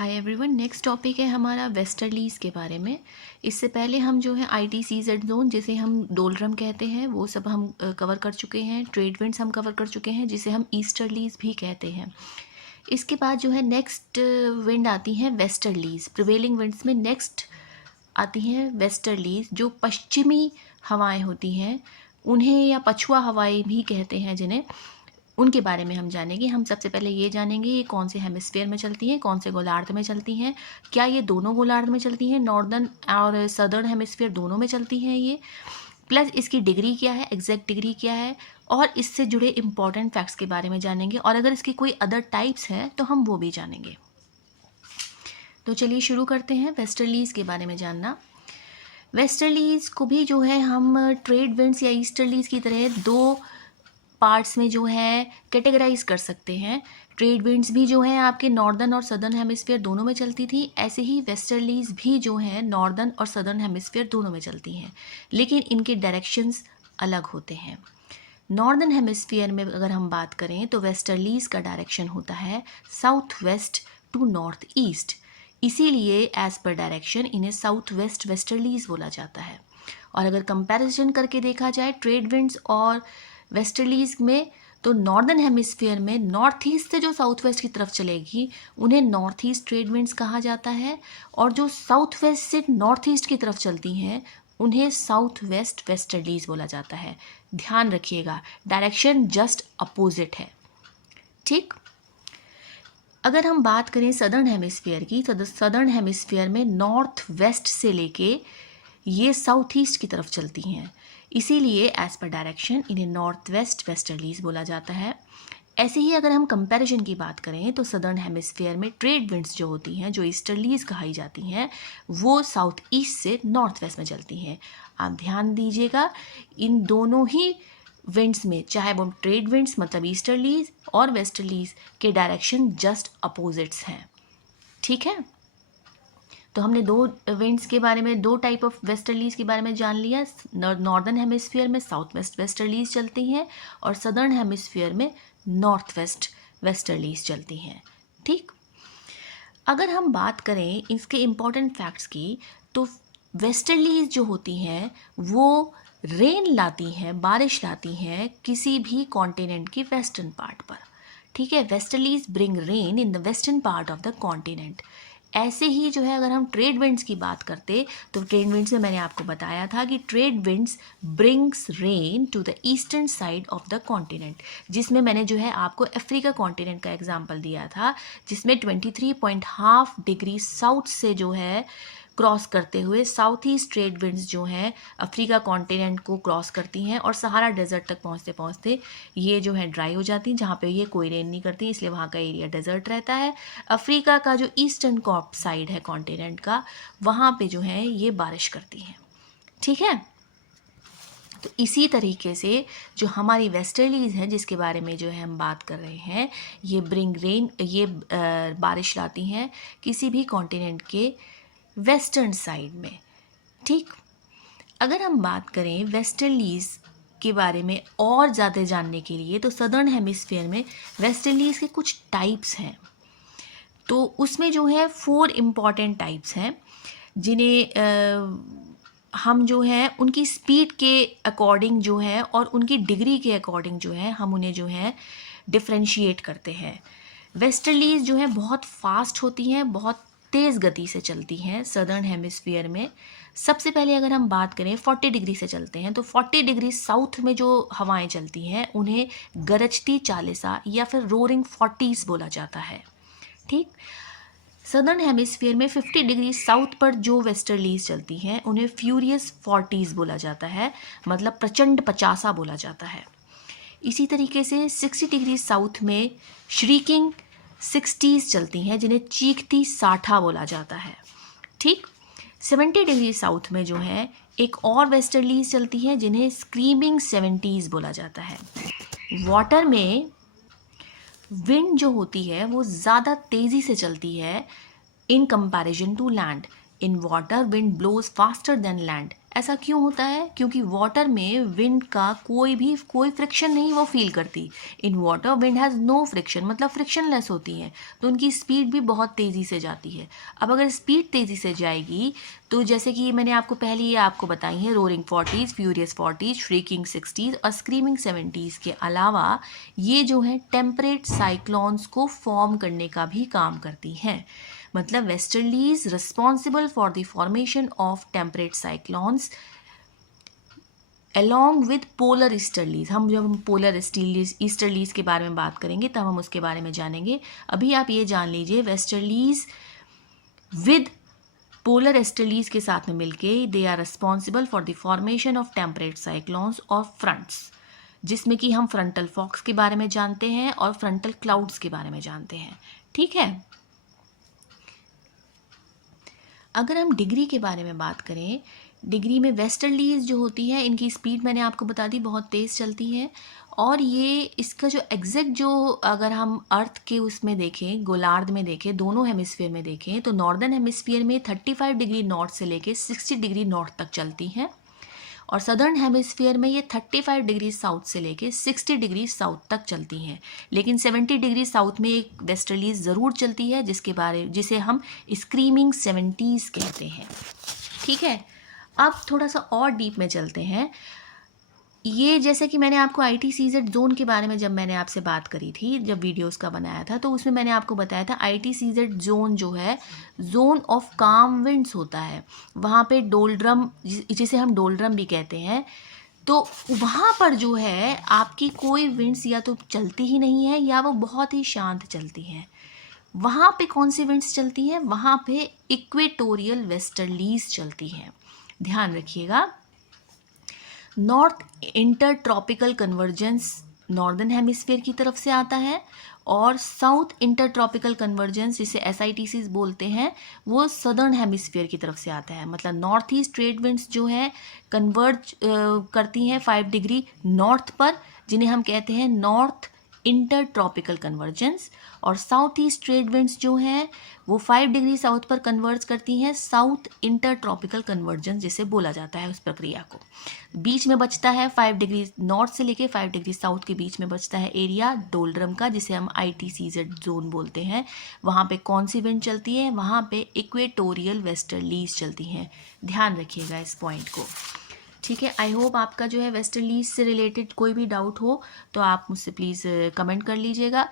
Hi everyone, next topic है हमारा वेस्टर्लीज़ के बारे में। इससे पहले हम जो है ITCZ जोन, जिसे हम डोलड्रम कहते हैं, वो सब हम कवर कर चुके हैं। ट्रेड विंड्स हम कवर कर चुके हैं, जिसे हम ईस्टर्लीज़ भी कहते हैं। इसके बाद जो है नेक्स्ट विंड आती हैं वेस्टर्लीज़। प्रिवेलिंग विंड्स में नेक्स्ट आती हैं वेस्टर्लीज़, जो पश्चिमी हवाएं होती हैं, उन्हें या पछुआ हवाएं भी कहते हैं जिन्हें, उनके बारे में हम जानेंगे। हम सबसे पहले ये जानेंगे ये कौन से हेमिस्फीयर में चलती हैं, कौन से गोलार्ध में चलती हैं, क्या ये दोनों गोलार्ध में चलती हैं, नॉर्दर्न और सदर्न हेमिस्फीयर दोनों में चलती हैं ये, प्लस इसकी डिग्री क्या है, एग्जैक्ट डिग्री क्या है, और इससे जुड़े इंपॉर्टेंट फैक्ट्स के बारे में जानेंगे। और अगर इसकी कोई अदर टाइप्स हैं तो हम वो भी जानेंगे। तो चलिए शुरू करते हैं वेस्टर्लीज़ के बारे में जानना। वेस्टर्लीज़ को भी जो है हम ट्रेड विंड्स या ईस्टर्लीज़ की तरह दो पार्ट्स में जो है कैटेगराइज कर सकते हैं। ट्रेड विंड्स भी जो है आपके नॉर्दर्न और सदर्न हेमिस्फीयर दोनों में चलती थी, ऐसे ही वेस्टर्लीज भी जो है नॉर्दर्न और सदर्न हेमिस्फीयर दोनों में चलती हैं, लेकिन इनके डायरेक्शंस अलग होते हैं। नॉर्दर्न हेमिस्फीयर में अगर हम बात करें तो वेस्टर्लीज का डायरेक्शन होता है south west to north east, इसीलिए एज पर डायरेक्शन इन्हें साउथ वेस्ट वेस्टर्लीज बोला जाता है। और अगर कंपैरिजन करके देखा जाए ट्रेड विंड्स और वेस्टर्लीज में, तो नॉर्दर्न हेमिस्फीयर में नॉर्थ ईस्ट से जो साउथ वेस्ट की तरफ चलेगी उन्हें नॉर्थ ईस्ट ट्रेड विंड्स कहा जाता है, और जो साउथ वेस्ट से नॉर्थ ईस्ट की तरफ चलती हैं उन्हें साउथ वेस्ट वेस्टर्लीज बोला जाता है। ध्यान रखिएगा, डायरेक्शन जस्ट अपोजिट है। ठीक, अगर हम बात करें सदर्न हेमिस्फीयर की, तो सदर्न हेमिस्फीयर में नॉर्थ वेस्ट से लेके ये साउथ ईस्ट की तरफ चलती हैं, इसीलिए एज पर डायरेक्शन इन्हें नॉर्थ वेस्ट वेस्टर्लीज बोला जाता है। ऐसे ही अगर हम कंपैरिजन की बात करें तो सदर्न हेमिस्फीयर में ट्रेड विंड्स जो होती हैं, जो ईस्टर्लीज कही जाती हैं, वो साउथ ईस्ट से नॉर्थ वेस्ट में चलती हैं। आप ध्यान दीजिएगा, इन दोनों ही विंड्स में, चाहे वो ट्रेड विंड्स मतलब ईस्टर्लीज और वेस्टर्लीज के डायरेक्शन जस्ट अपोजिट्स हैं। ठीक है, तो हमने दो विंड्स के बारे में, दो टाइप ऑफ वेस्टर्लीज के बारे में जान लिया। नॉर्दर्न हेमिस्फीयर में साउथ वेस्ट वेस्टर्लीज चलती हैं और सदर्न हेमिस्फीयर में नॉर्थ वेस्ट वेस्टर्लीज चलती हैं। ठीक, अगर हम बात करें इसके इम्पॉर्टेंट फैक्ट्स की, तो वेस्टर्लीज जो होती हैं वो रेन लाती हैं, बारिश लाती हैं किसी भी कॉन्टिनेंट की वेस्टर्न पार्ट पर। ठीक है, westerlies bring rain in the western part of the continent. ऐसे ही जो है अगर हम ट्रेड विंड्स की बात करते, तो ट्रेड विंड्स में मैंने आपको बताया था कि trade winds brings rain to the eastern side of the continent, जिसमें मैंने जो है आपको अफ्रीका कॉन्टिनेंट का एग्जांपल दिया था, जिसमें 23.5 डिग्री साउथ से जो है क्रॉस करते हुए साउथ ईस्ट ट्रेड विंड्स जो हैं अफ्रीका कॉन्टिनेंट को क्रॉस करती हैं और सहारा डेजर्ट तक पहुंचते पहुंचते ये जो है ड्राई हो जाती हैं, जहाँ पे ये कोई रेन नहीं करती, इसलिए वहाँ का एरिया डेजर्ट रहता है। अफ्रीका का जो ईस्टर्न कॉप साइड है कॉन्टिनेंट का, वहाँ पे जो है ये बारिश करती हैं। ठीक है, तो इसी तरीके से जो हमारी वेस्टर्लीज हैं जिसके बारे में जो है हम बात कर रहे हैं, ये ब्रिंग रेन, ये बारिश लाती हैं किसी भी कॉन्टिनेंट के वेस्टर्न साइड में। ठीक, अगर हम बात करें वेस्टर्लीज के बारे में और ज़्यादा जानने के लिए, तो सदर्न हेमिस्फीयर में वेस्टर्लीज के कुछ टाइप्स हैं। तो उसमें जो है 4 इम्पॉर्टेंट टाइप्स हैं, जिन्हें हम जो है उनकी स्पीड के अकॉर्डिंग जो है और उनकी डिग्री के अकॉर्डिंग जो है हम उन्हें जो है डिफ्रेंशिएट करते हैं। वेस्टर्लीज जो है बहुत फास्ट होती हैं, बहुत तेज़ गति से चलती हैं सदर्न हेमिस्फीयर में। सबसे पहले अगर हम बात करें 40 डिग्री से चलते हैं, तो 40 डिग्री साउथ में जो हवाएं चलती हैं उन्हें गरजती चालीसा या फिर रोरिंग 40s बोला जाता है। ठीक, सदर्न हेमिस्फीयर में 50 डिग्री साउथ पर जो वेस्टर्लीज चलती हैं उन्हें फ्यूरियस 40s बोला जाता है, मतलब प्रचंड 50 बोला जाता है। इसी तरीके से 60 डिग्री साउथ में श्रीकिंग 60s चलती हैं, जिन्हें चीखती 60 बोला जाता है। ठीक, 70 डिग्री साउथ में जो है एक और वेस्टर्लीज चलती हैं, जिन्हें स्क्रीमिंग 70s बोला जाता है। वाटर में विंड जो होती है वो ज़्यादा तेज़ी से चलती है in comparison to land. In water wind blows faster than land, ऐसा क्यों होता है? क्योंकि वाटर में विंड का कोई फ्रिक्शन नहीं वो फील करती। In water wind has no friction, मतलब फ्रिक्शनलेस होती हैं, तो उनकी स्पीड भी बहुत तेज़ी से जाती है। अब अगर स्पीड तेज़ी से जाएगी तो जैसे कि मैंने आपको पहले ये आपको बताई है, roaring 40s, furious 40s, shrieking 60s और स्क्रीमिंग 70s के अलावा ये जो है टेम्परेट साइक्लोन्स को फॉर्म करने का भी काम करती हैं। मतलब westerlies responsible for the formation of temperate cyclones along with polar easterlies. हम जब पोलर ईस्टर्लीज के बारे में बात करेंगे तब हम उसके बारे में जानेंगे। अभी आप ये जान लीजिए, वेस्टर्लीज विद पोलर एस्टर्लीज के साथ में मिलके they are responsible for the formation of temperate cyclones और फ्रंट्स, जिसमें कि हम फ्रंटल फॉक्स के बारे में जानते हैं और फ्रंटल क्लाउड्स के बारे में जानते हैं। ठीक है, अगर हम डिग्री के बारे में बात करें, डिग्री में वेस्टर्लीज जो होती है इनकी स्पीड मैंने आपको बता दी बहुत तेज़ चलती है, और ये इसका जो एग्जैक्ट जो अगर हम अर्थ के उसमें देखें, गोलार्ध में देखें, दोनों हेमिस्फीयर में देखें, तो नॉर्दर्न हेमिस्फीयर में 35 डिग्री नॉर्थ से लेके 60 डिग्री नॉर्थ तक चलती हैं, और सदर्न हेमिस्फीयर में ये 35 डिग्री साउथ से लेके 60 डिग्री साउथ तक चलती हैं। लेकिन 70 डिग्री साउथ में एक वेस्टर्लीज ज़रूर चलती है जिसे हम स्क्रीमिंग 70s कहते हैं। ठीक है, अब थोड़ा सा और डीप में चलते हैं। ये जैसे कि मैंने आपको ITCZ जोन के बारे में जब मैंने आपसे बात करी थी, जब वीडियोस का बनाया था, तो उसमें मैंने आपको बताया था ITCZ जोन जो है जोन ऑफ काम विंड्स होता है। वहाँ पे डोलड्रम, जिसे हम डोलड्रम भी कहते हैं, तो वहाँ पर जो है आपकी कोई विंड्स या तो चलती ही नहीं है या वो बहुत ही शांत चलती हैं। वहाँ पे कौन सी विंड्स चलती हैं? वहाँ पे इक्वेटोरियल वेस्टर्लीज चलती हैं। ध्यान रखिएगा, north inter tropical convergence northern hemisphere की तरफ से आता है, और साउथ इंटर ट्रॉपिकल कन्वर्जेंस जिसे SITCs बोलते हैं वो सदर्न हेमिस्फीयर की तरफ से आता है। मतलब नॉर्थ ईस्ट ट्रेड विंड्स जो है कन्वर्ज करती हैं 5 डिग्री नॉर्थ पर, जिन्हें हम कहते हैं नॉर्थ इंटर ट्रॉपिकल कन्वर्जेंस, और साउथ ईस्ट ट्रेड विंड्स जो हैं वो 5 डिग्री साउथ पर कन्वर्ज करती हैं साउथ इंटर ट्रॉपिकल कन्वर्जेंस जिसे बोला जाता है उस प्रक्रिया को। बीच में बचता है 5 डिग्री नॉर्थ से लेके 5 डिग्री साउथ के बीच में बचता है एरिया डोलड्रम का, जिसे हम ITCZ जोन बोलते हैं। वहाँ पे कौन सी विंड चलती है? वहाँ पे इक्वेटोरियल वेस्टर्लीज चलती हैं। ध्यान रखिएगा इस पॉइंट को। ठीक है, आई होप आपका जो है वेस्टर्लीज से रिलेटेड कोई भी डाउट हो तो आप मुझसे प्लीज़ कमेंट कर लीजिएगा।